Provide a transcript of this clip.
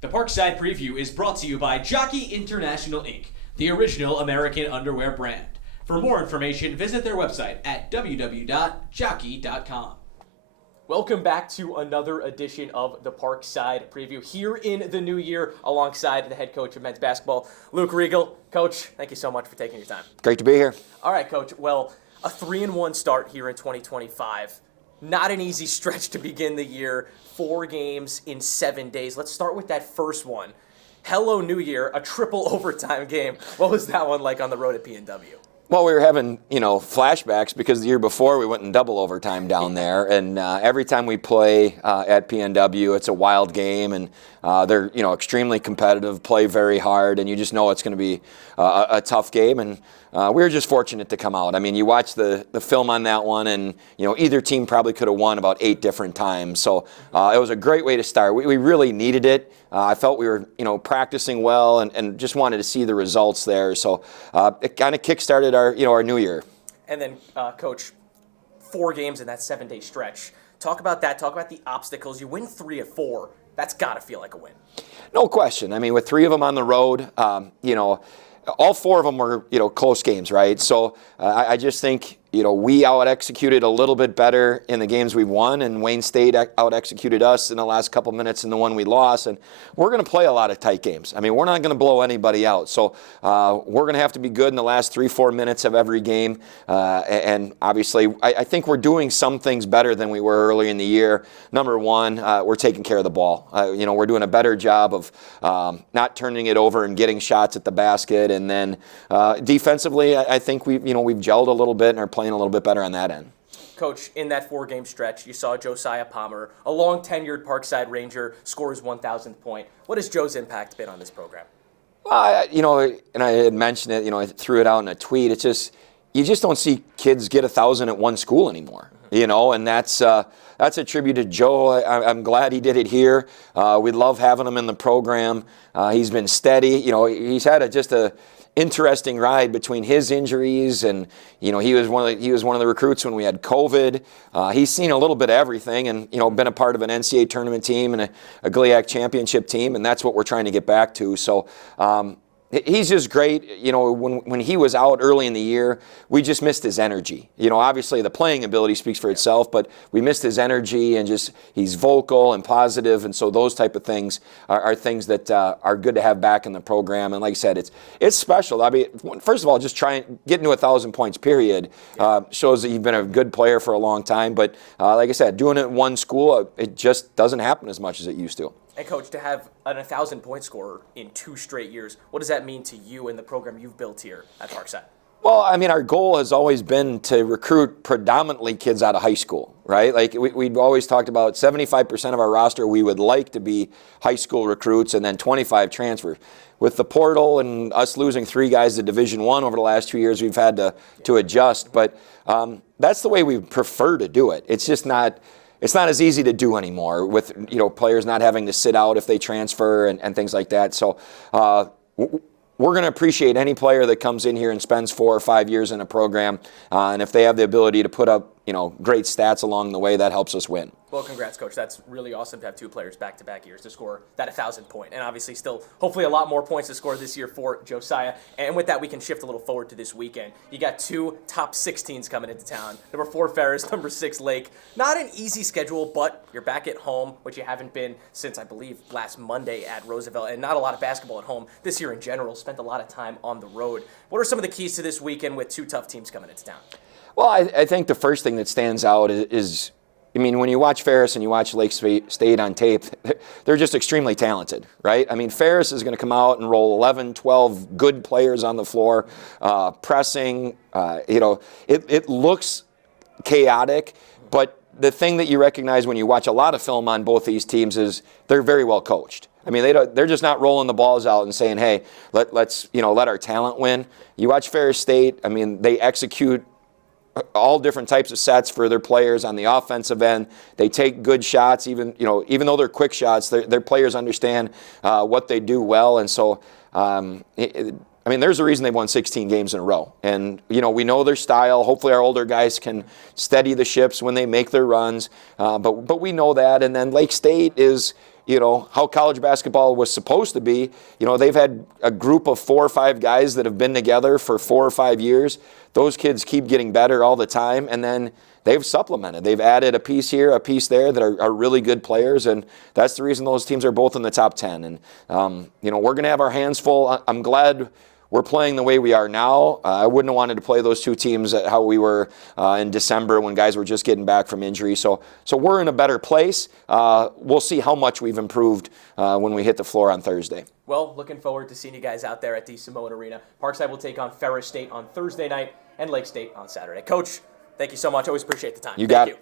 The Parkside Preview is brought to you by Jockey International Inc., the original American underwear brand. For more information, visit their website at www.jockey.com. Welcome back to another edition of the Parkside Preview here in the new year alongside the head coach of men's basketball, Luke Reigel. Coach, thank you so much for taking your time. Great to be here. All right, Coach. Well, a 3-1 start here in 2025. Not an easy stretch to begin the year. 4 games in 7 days. Let's start with that first one. Hello New Year, a triple overtime game. What was that one like on the road at PNW? Well, we were having, flashbacks because the year before we went in double overtime down there, and every time we play at PNW, it's a wild game, and they're, extremely competitive, play very hard, and you just know it's going to be a tough game, and we were just fortunate to come out. I mean, you watch the film on that one, and, either team probably could have won about 8 different times, so it was a great way to start. We really needed it. I felt we were, practicing well and just wanted to see the results there. So it kind of kick-started our new year. And then, Coach, 4 games in that 7-day stretch. Talk about that. Talk about the obstacles. You win 3 of 4. That's got to feel like a win. No question. I mean, with 3 of them on the road, all 4 of them were, close games, right? So I just think, we out-executed a little bit better in the games we've won, and Wayne State out-executed us in the last couple minutes in the one we lost, and we're going to play a lot of tight games. I mean, we're not going to blow anybody out, so we're going to have to be good in the last 3-4 minutes of every game, and obviously, I think we're doing some things better than we were early in the year. Number one, we're taking care of the ball. We're doing a better job of not turning it over and getting shots at the basket, and then defensively, I think we've gelled a little bit and are playing a little bit better on that end. Coach, in that 4-game stretch, you saw Josiah Palmer, a long-tenured Parkside Ranger, score his 1,000th point. What has Joe's impact been on this program? And I had mentioned it, I threw it out in a tweet. It's just, you just don't see kids get 1,000 at one school anymore, and that's a tribute to Joe. I'm glad he did it here. We love having him in the program. He's been steady. He's had just a interesting ride between his injuries, and he was one of the recruits when we had COVID. He's seen a little bit of everything, and been a part of an NCAA tournament team and a GLIAC championship team, and that's what we're trying to get back to. So he's just great. When he was out early in the year, we just missed his energy. Obviously the playing ability speaks for itself, but we missed his energy, and just he's vocal and positive, and so those type of things are things that are good to have back in the program. And like I said, it's special. I mean, first of all, just getting to 1,000 points period shows that you've been a good player for a long time. But like I said, doing it in one school, it just doesn't happen as much as it used to. And, Coach, to have an 1,000-point scorer in 2 straight years, what does that mean to you and the program you've built here at Parkside? Well, I mean, our goal has always been to recruit predominantly kids out of high school, right? Like, we've always talked about 75% of our roster we would like to be high school recruits, and then 25 transfers. With the portal and us losing 3 guys to Division I over the last 2 years, we've had to adjust. But that's the way we prefer to do it. It's just not... It's not as easy to do anymore with players not having to sit out if they transfer and things like that. So we're going to appreciate any player that comes in here and spends 4 or 5 years in a program, and if they have the ability to put up great stats along the way, that helps us win. Well, congrats, Coach. That's really awesome to have 2 players back-to-back years to score that 1,000-point. And obviously still, hopefully, a lot more points to score this year for Josiah. And with that, we can shift a little forward to this weekend. You got 2 top 16s coming into town. Number 4, Ferris. Number 6, Lake. Not an easy schedule, but you're back at home, which you haven't been since, I believe, last Monday at Roosevelt. And not a lot of basketball at home this year in general. Spent a lot of time on the road. What are some of the keys to this weekend with 2 tough teams coming into town? Well, I think the first thing that stands out is, I mean, when you watch Ferris and you watch Lake State on tape, they're just extremely talented, right? I mean, Ferris is going to come out and roll 11, 12 good players on the floor, pressing. It looks chaotic, but the thing that you recognize when you watch a lot of film on both these teams is they're very well coached. I mean, they're just not rolling the balls out and saying, hey, let's let our talent win. You watch Ferris State, I mean, they execute all different types of sets for their players on the offensive end. They take good shots, even though they're quick shots, their players understand what they do well. And so, I mean, there's a reason they've won 16 games in a row. And, we know their style. Hopefully our older guys can steady the ships when they make their runs. But we know that. And then Lake State is, how college basketball was supposed to be. They've had a group of 4 or 5 guys that have been together for 4 or 5 years. Those kids keep getting better all the time, and then they've supplemented. They've added a piece here, a piece there that are really good players, and that's the reason those teams are both in the top 10. And, we're going to have our hands full. I'm glad we're playing the way we are now. I wouldn't have wanted to play those 2 teams at how we were in December when guys were just getting back from injury. So we're in a better place. We'll see how much we've improved when we hit the floor on Thursday. Well, looking forward to seeing you guys out there at the Samoan Arena. Parkside will take on Ferris State on Thursday night and Lake State on Saturday. Coach, thank you so much. Always appreciate the time. You got it.